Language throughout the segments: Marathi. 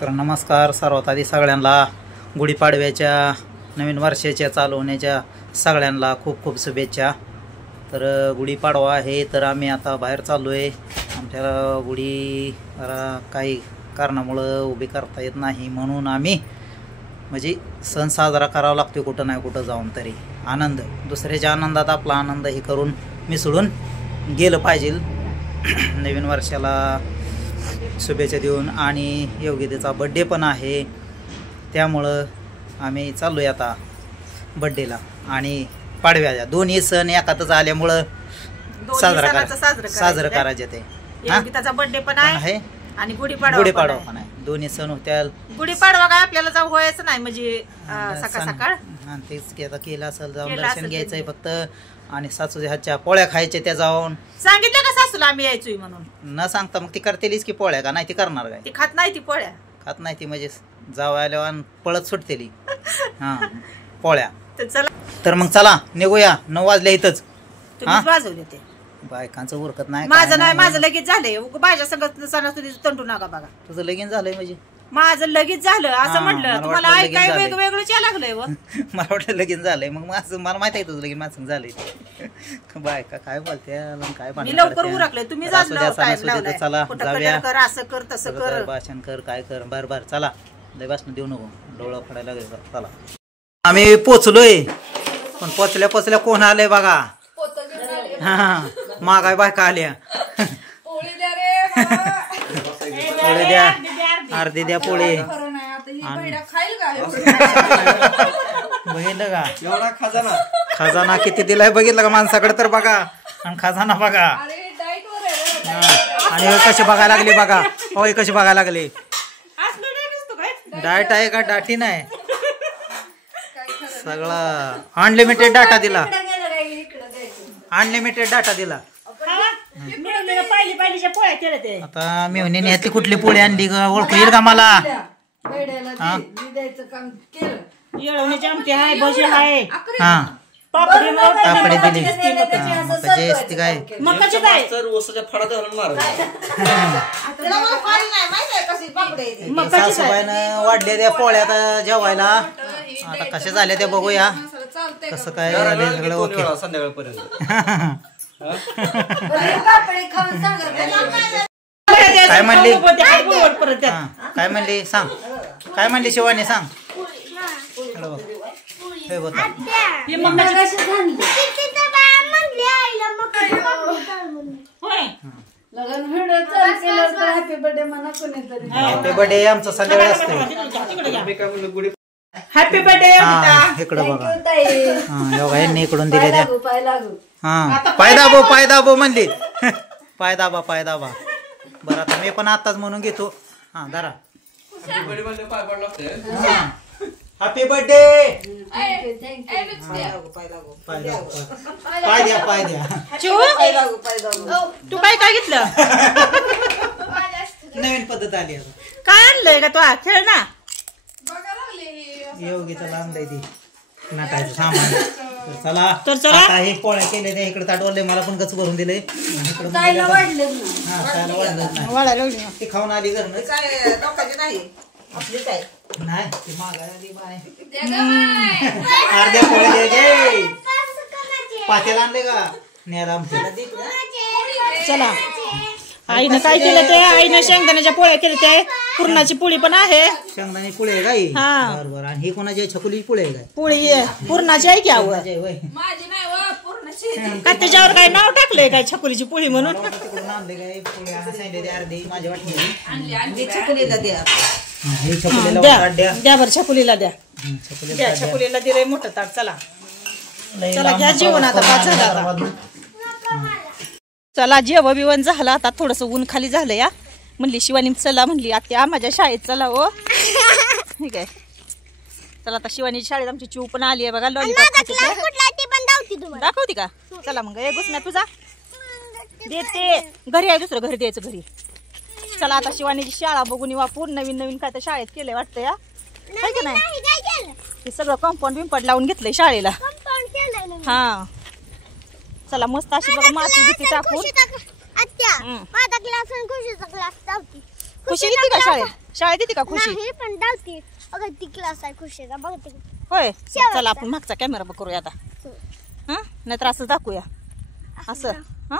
तर नमस्कार सर्वात आधी सगळ्यांना गुढीपाडव्याच्या नवीन वर्षाच्या चालू होण्याच्या सगळ्यांना खूप खूप शुभेच्छा। तर गुढीपाडवा आहे तर आम्ही आता बाहेर चाललो आहे। आमच्याला गुढी काही कारणामुळे उभी करता येत नाही म्हणून आम्ही म्हणजे सण साजरा करावा लागतो कुठं नाही कुठं जाऊन तरी आनंद दुसऱ्याच्या आनंदात आपला आनंद हे करून मिसळून गेलं पाहिजे। नवीन वर्षाला शुभेच्छा देऊन आणि योगितेचा बर्थडे पण आहे त्यामुळं आम्ही चाललोय आता बर्थडेला आणि पाडव्याला दोन्ही सण एकातच आल्यामुळं साजरा करायचे ते। योगिताचा बर्थडे पण आहे आणि गुढीपाडवा पण आहे दोन्ही सण होत्या। गुढीपाडवा काय आपल्याला जाऊ व्हायचं नाही म्हणजे सकाळ सकाळ तेच की आता केलं असेल जाऊन दर्शन घ्यायचंय फक्त आणि सासूच्या हातच्या पोळ्या खायच्या त्या जाऊन सांगितलं का सासूला आम्ही यायचोय म्हणून न सांगता मग ती करतेलीच की पोळ्या का नाही ती करणार काय ती खात नाही ती पोळ्या खात नाही ती म्हणजे जावायला पळत सुटतेली हा पोळ्या तर मग चला निघूया 9 वाजल्या इथंच वाजवले ते बायकांचं उरकत नाही माझं नाही माझं लगेच झालंय माझ्या संगत सणासुदीचं तंटू नका बघा तुझं लगीन झालंय म्हणजे माझं लगेच झालं असं म्हटलं तुम्हाला ऐकाय वेगवेगळंच या लागलंय मला वाटलं लगीन झालंय मग माझं मला माहित आहे तुझं लगीन माझं झालंय बायका काय बोलते काय मी लवकर उरकले तुम्ही चला जाऊया कर असं कर तसं कर भाषण कर काय कर बर बर चला लय भाषण देऊ नको डोळा फडायला लागेल चला आम्ही पोचलोय पण पोचल्या कोण आलंय बघा हा मागाय बायका आल्या पोळी द्या अर्धी द्या पोळी बघितलं का एवढा खजाना किती दिलाय बघितलं का माणसाकडे तर बघा आणि खजाना बघा आणि कशी बघायला लागली बघा होय कशी बघायला लागली डाएट आहे का डाटी नाही सगळं अनलिमिटेड डाटा दिला अनलिमिटेड डाटा दिला आता मी म्हणे ह्यातली कुठली पोळी आणली ग ओळखू येईल का मला पापडी दिली काय सासूबाईनं वाढल्या त्या पोळ्या जेवायला आता कशा झाल्या त्या बघूया कसं काय सगळं ओके संध्याकाळपर्यंत काय म्हणली काय म्हणली सांग काय म्हणली शिवानी सांग हॅपी बर्थडे आमचा संध्याकाळी असतो हॅपी बर्थडे इकडं बघा हा यांनी इकडून दिले त्या हा पाय दाबो म्हणली पाय दाबा बरं आता मी पण आताच म्हणून घेतो हा धरा हॅपी बर्थडे पाय द्या तू काय घेतलं नवीन पद्धत आली काय आणलंय का तू खेळ ना योगीचा आणलंय ती नाटायचं सामान तर चला हे पोळ्या केले त्या इकडे ताटवले मला पण गच भरून दिले ते खाऊन आली घर नाही ती मागायला आली बाय अर्ध्या पोळ्या द्यायचे पातेला आणले का न्यायला आमच्या चला आईनं काय केलं ते आईनं शेंगदाण्याच्या पोळ्या केल्या ते पुरणाची पोळी पण आहे शेंगदाणे पोळी आहे काय बरोबर आणि ही कोणाची छकुली पोळी आहे काय पोळी पुरणाची आहे की आवड का त्याच्यावर काय नाव टाकलंय काय छकुलीची पोळी म्हणून तिकडून आणले काय पोळी सांगितले अर्धी माझी वाटली द्या बरं छकुलीला द्या छकुलीला दिलंय मोठं ताट चला चला घ्या जेवण आता चला जेवण बिवण झालं आता थोडस ऊन खाली झालं या म्हणली शिवानी चला म्हणली आत्या माझ्या शाळेत चला हो ठीक आहे चला आता शिवानी शाळेत आमची चिव पण आली आहे बघा लॉलीपॉप दाखवती का चला मग घुसण्या तुझा देते घरी आहे दुसरं घरी द्यायचं घरी चला आता शिवानीची शाळा बघून वापूर नवीन काय तर शाळेत केलंय वाटतं या काय का नाही ते सगळं कंपाऊंड बिंपाऊंड लावून घेतलंय शाळेला हा चला मस्त अशी बघा माती बिती टाकून खुशी येते का शाळेत येते का खुशी? नाही पण धावते. अगं ती क्लास आहे खुशीचा बघ ते. होय चला आपण मागचा कॅमेरा बघ करूया आता. हा नाहीतर असं दाखवूया असं. हा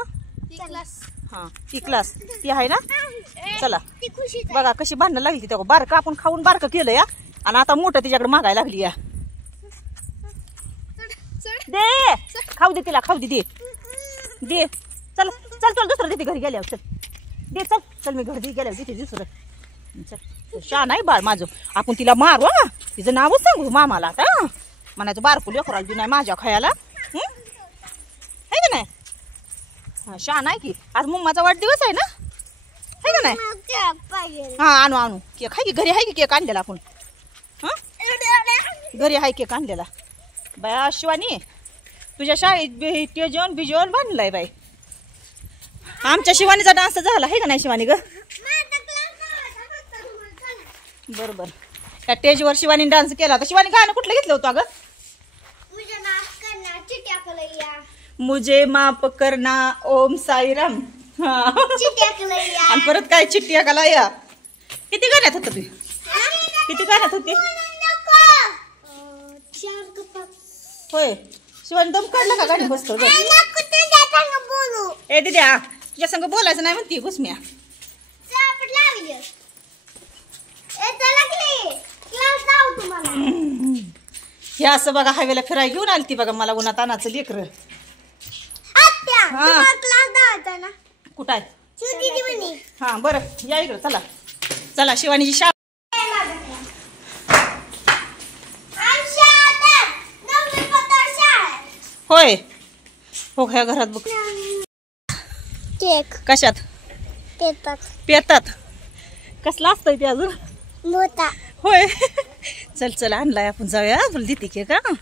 क्लास. हा ती क्लास ती आहे ना. चला ती खुशी बघा कशी भांडणं लागली ती बारकं आपण खाऊन बारकं केलं या आणि आता मोठं तिच्याकडे मागायला लागली या. दे खाऊ दे तिला खाऊ दे दे. चल चल चल दुसरं देते घरी गेल्यावर. चल दे चल चल मी घरी गेल्यावर देते दुसरं. चल शा नाही बाळ माझं आपण तिला मारू ना. तिचं नावच सांगू मामाला आता म्हणायचं बारकू लेकराला बी नाही माझ्या खायला. है का नाही. हा शा नाही की आज मम्माचा वाढदिवस आहे ना. है का नाही. हा आणू आणू केक आहे की घरी आहे की केक आणलेला आपण. हा घरी आहे केक आणलेला. बाया शिवानी तुझ्या शाळेत जेवण बिजवण बांधलाय बाई. आमच्या शिवानीचा डान्स झाला आहे का नाही शिवानी ग. बरोबर त्या स्टेजवर शिवानी डान्स केला होता. शिवानी गाणं कुठलं घेतलं होतं अगं. मुझे माफ करना ओम साईराम. आणि परत काय चिट्ट्या का लाया. किती गाण्यात होत तू. किती गाण्यात होती. होय शिवानी दम काढला का गाडी बसतो. ए दिद्या तुझ्या संग बोलायचं नाही म्हणते घुसम्या. हे असं बघा हायवेला फिरायला घेऊन आली ती बघा मला उन्हात आणायचं लेकर. कुठं आहे. हा बरं या इकडं चला. चला शिवानीची शाळा. होय हो ह्या घरात बघ. केक कशात पेतात पेतात. कसला असतंय ते अजून मोठा. होय चल चल आणलाय आपण जाऊया तुला देते केक. हा